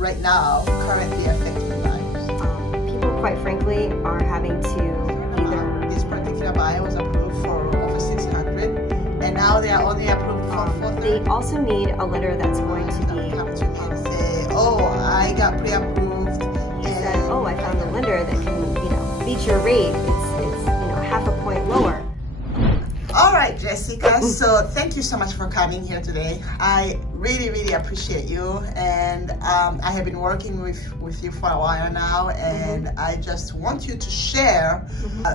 right now currently affecting buyers? People, quite frankly, are having to either This particular buyer was approved for over 600, and now they are only approved for 430. they also need a lender that's going to be Come to me and say, "Oh, I got pre-approved." he said, oh, I found a lender that can, beat your rate. It's half a point lower. All right, Jessica. So thank you so much for coming here today. I really, really appreciate you. And I have been working with you for a while now. And I just want you to share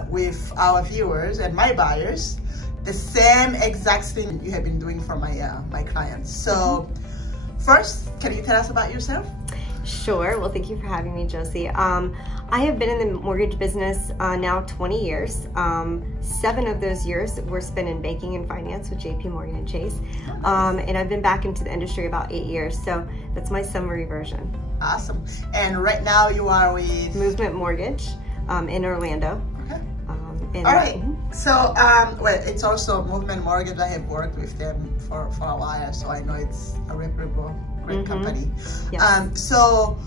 with our viewers and my buyers the same exact thing you have been doing for my clients. So first, can you tell us about yourself? Sure. Well, thank you for having me, Josie. I have been in the mortgage business now 20 years. 7 of those years were spent in banking and finance with JP Morgan and Chase. And I've been back into the industry about 8 years. So that's my summary version. Awesome. And right now you are with Movement Mortgage in Orlando. Okay. And All right. So, well, it's also Movement Mortgage. I have worked with them for a while, so I know it's a reputable, great company. Yes. So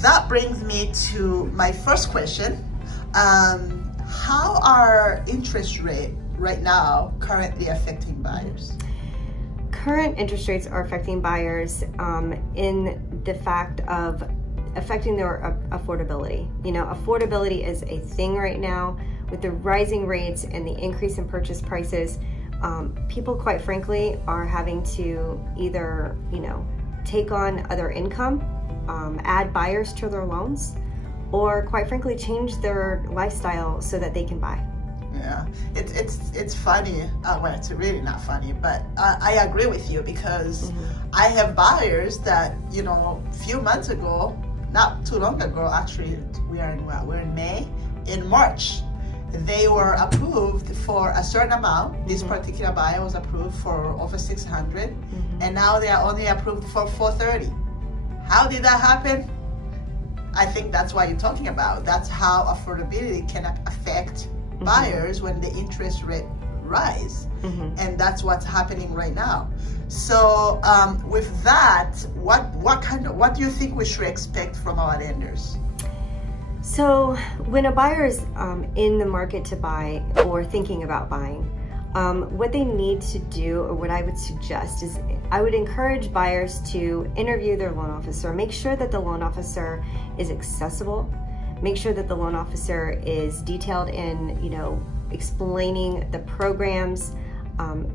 that brings me to my first question. How are interest rates right now currently affecting buyers? Current interest rates are affecting buyers in the fact of affecting their affordability. Affordability is a thing right now with the rising rates and the increase in purchase prices. People, quite frankly, are having to either, take on other income, add buyers to their loans, or quite frankly, change their lifestyle so that they can buy. Yeah, it's funny. Well, it's really not funny, but I agree with you because I have buyers that a few months ago, not too long ago, actually, we're in May. In March, they were approved for a certain amount. This particular buyer was approved for over 600, and now they are only approved for 430. How did that happen? I think that's what you're talking about. That's how affordability can affect buyers when the interest rate rise, and that's what's happening right now. So with that, what do you think we should expect from our lenders? So when a buyer is in the market to buy or thinking about buying, what they need to do, or what I would suggest, is I would encourage buyers to interview their loan officer. Make sure that the loan officer is accessible. Make sure that the loan officer is detailed in, explaining the programs,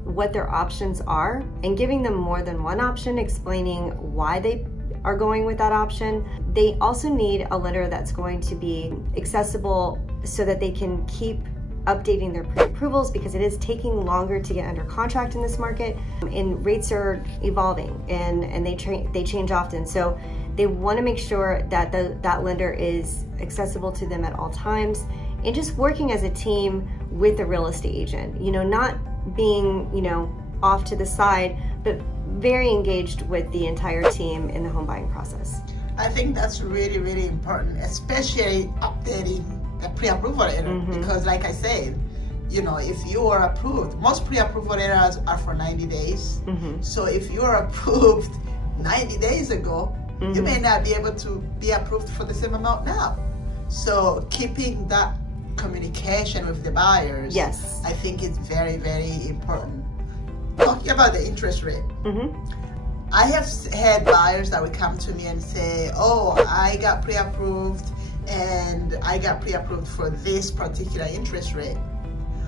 what their options are, and giving them more than one option, explaining why they are going with that option. They also need a lender that's going to be accessible so that they can keep updating their pre-approvals, because it is taking longer to get under contract in this market, and rates are evolving and they change often. So they want to make sure that that lender is accessible to them at all times, and just working as a team with the real estate agent, not being, off to the side, but very engaged with the entire team in the home buying process. I think that's really, really important, especially updating the pre-approval letter, because like I said, if you are approved, most pre-approval letters are for 90 days. So if you are approved 90 days ago, you may not be able to be approved for the same amount now. So keeping that communication with the buyers, yes, I think it's very, very important. Talking about the interest rate, I have had buyers that would come to me and say, oh, I got pre-approved and I got pre-approved for this particular interest rate,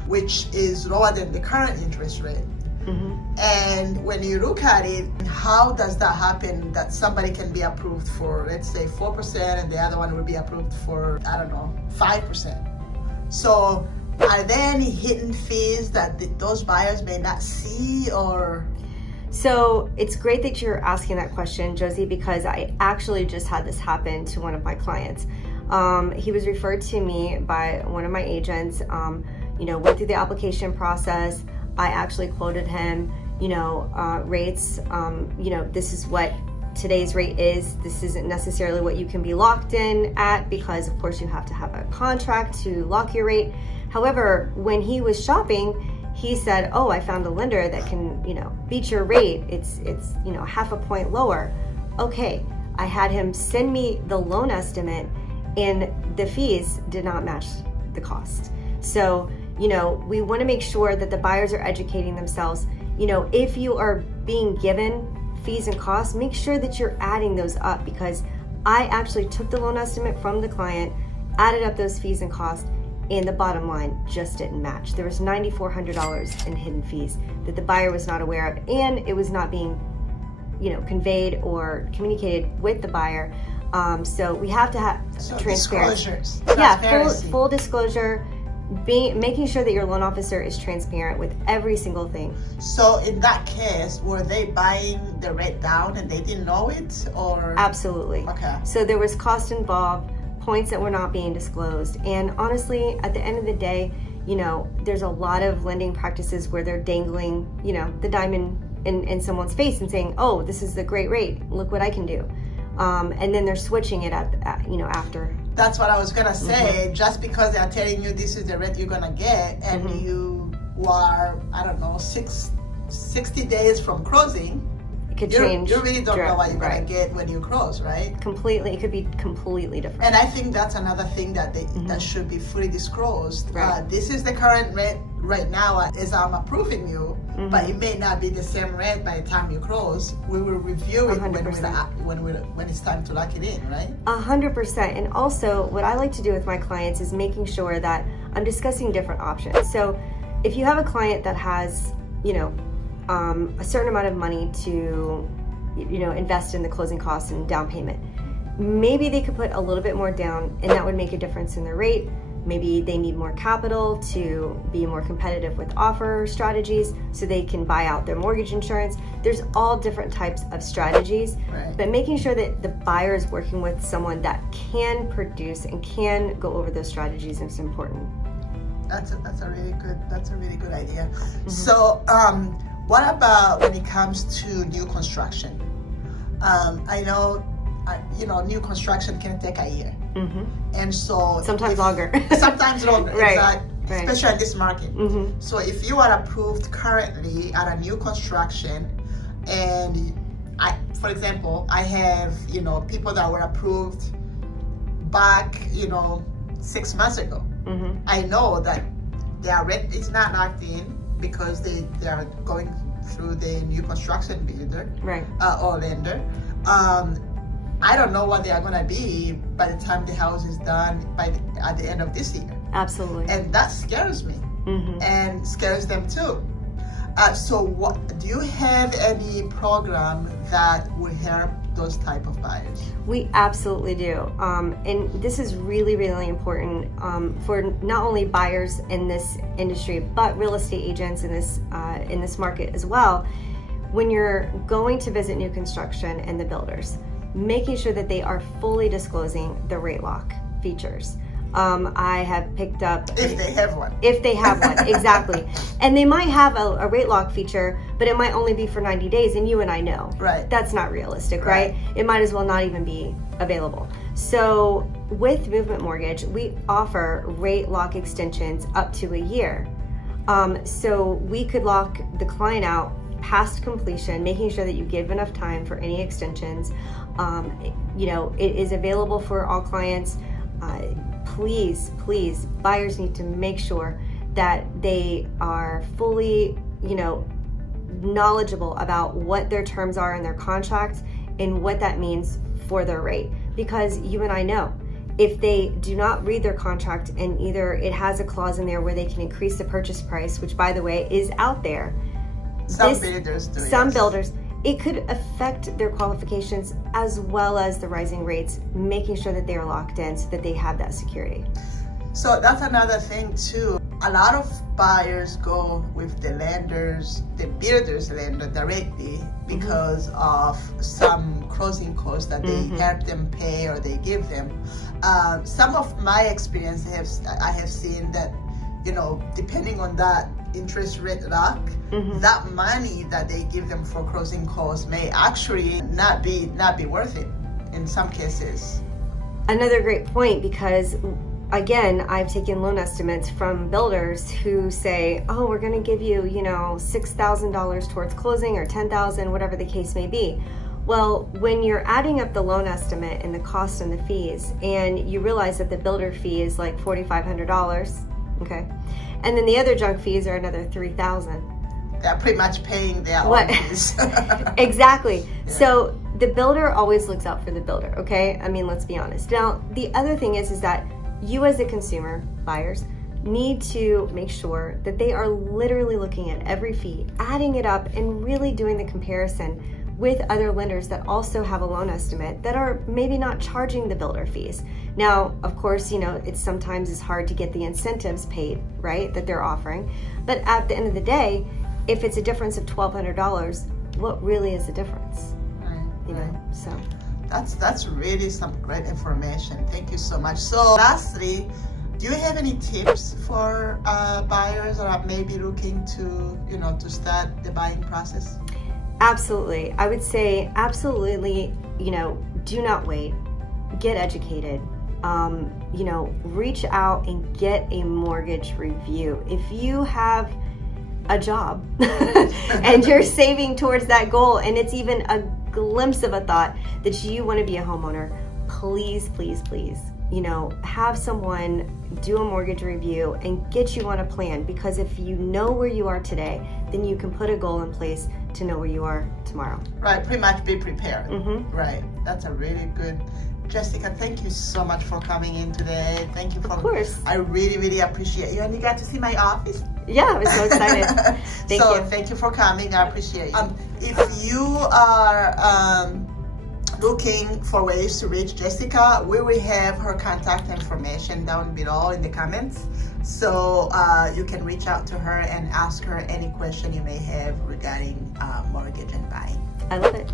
which is lower than the current interest rate. And when you look at it, how does that happen that somebody can be approved for, let's say, 4% and the other one will be approved for, 5%? So are there any hidden fees that those buyers may not see, or? So it's great that you're asking that question, Josie, because I actually just had this happen to one of my clients. He was referred to me by one of my agents, went through the application process. I actually quoted him, rates, this is what today's rate is. This isn't necessarily what you can be locked in at, because of course you have to have a contract to lock your rate. However, when he was shopping, he said, oh, I found a lender that can, beat your rate. It's half a point lower. Okay. I had him send me the loan estimate, and the fees did not match the cost. So, we want to make sure that the buyers are educating themselves. If you are being given fees and costs, make sure that you're adding those up, because I actually took the loan estimate from the client, added up those fees and costs, and the bottom line just didn't match. There was $9,400 in hidden fees that the buyer was not aware of, and it was not being, conveyed or communicated with the buyer. So we have to have transparency. Yeah, full disclosure. Making sure that your loan officer is transparent with every single thing. So in that case, were they buying the rate down and they didn't know it, or? Absolutely. Okay. So there was cost involved, points that were not being disclosed. And honestly, at the end of the day, there's a lot of lending practices where they're dangling, the diamond in someone's face and saying, oh, this is the great rate, look what I can do. And then they're switching it after. That's what I was gonna say. Mm-hmm. Just because they are telling you this is the rate you're gonna get, and you are, 60 days from closing, it could change. You really don't know what you're gonna get when you close, right? Completely, it could be completely different. And I think that's another thing that that should be fully disclosed. Right. This is the current rate right now as I'm approving you, but it may not be the same rate by the time you close. We will review it when it's time to lock it in, right? 100%. And also, what I like to do with my clients is making sure that I'm discussing different options. So, if you have a client that has, a certain amount of money to, invest in the closing costs and down payment, maybe they could put a little bit more down, and that would make a difference in their rate. Maybe they need more capital to be more competitive with offer strategies so they can buy out their mortgage insurance. There's all different types of strategies, but making sure that the buyer is working with someone that can produce and can go over those strategies is important. That's a really good idea. So, what about when it comes to new construction? I know, new construction can take a year. And so sometimes longer. Sometimes longer, right. Especially in this market. So if you are approved currently at a new construction, and for example, I have people that were approved back 6 months ago. I know that their rate is not locked in because they are going through the new construction builder, or lender. I don't know what they are gonna be by the time the house is done at the end of this year. Absolutely. And that scares me, and scares them too. So what do you have any program that will help those type of buyers? We absolutely do. And this is really, really important for not only buyers in this industry, but real estate agents in this market as well. When you're going to visit new construction and the builders, making sure that they are fully disclosing the rate lock features. I have picked up... If they have one. If they have one, exactly. And they might have a rate lock feature, but it might only be for 90 days, and you and I know. Right. That's not realistic, right? It might as well not even be available. So with Movement Mortgage, we offer rate lock extensions up to a year. So we could lock the client out past completion, making sure that you give enough time for any extensions. It is available for all clients. Please, buyers need to make sure that they are fully, knowledgeable about what their terms are in their contracts and what that means for their rate. Because you and I know, if they do not read their contract and either it has a clause in there where they can increase the purchase price, which by the way is out there. Some builders do. Some builders. It could affect their qualifications as well as the rising rates, making sure that they are locked in so that they have that security. So that's another thing too. A lot of buyers go with the builder's lender directly because of some closing costs that they help them pay or they give them. Some of my experience I have seen that, depending on that interest rate lock, that money that they give them for closing costs may actually not be worth it in some cases. Another great point, because again, I've taken loan estimates from builders who say, oh, we're going to give you, $6,000 towards closing or $10,000, whatever the case may be. Well, when you're adding up the loan estimate and the cost and the fees, and you realize that the builder fee is like $4,500, okay, and then the other junk fees are another $3,000. They're pretty much paying their What? own fees. Exactly. Yeah. So the builder always looks out for the builder, okay? I mean, let's be honest. Now, the other thing is that you as a consumer, buyers, need to make sure that they are literally looking at every fee, adding it up, and really doing the comparison with other lenders that also have a loan estimate that are maybe not charging the builder fees. Now, of course, you know, it's sometimes it's hard to get the incentives paid, right, that they're offering. But at the end of the day, if it's a difference of $1,200, what really is the difference? Right, You right. know, so. That's really some great information. Thank you so much. So lastly, do you have any tips for buyers that are maybe looking to, you know, to start the buying process? Absolutely. I would say absolutely, you know, do not wait. Get educated. You know, reach out and get a mortgage review. If you have a job and you're saving towards that goal and it's even a glimpse of a thought that you want to be a homeowner, please, please, please, you know, have someone do a mortgage review and get you on a plan, because if you know where you are today, then you can put a goal in place to know where you are tomorrow. Right, pretty much be prepared. Mm-hmm. Right, that's a really good. Jessica, thank you so much for coming in today. Thank you for. Of course. I really, really appreciate you, and you got to see my office. Yeah, I was so excited. Thank you. Thank you for coming. I appreciate it. If you are looking for ways to reach Jessica, we will have her contact information down below in the comments, so you can reach out to her and ask her any question you may have regarding mortgage and buying. I love it.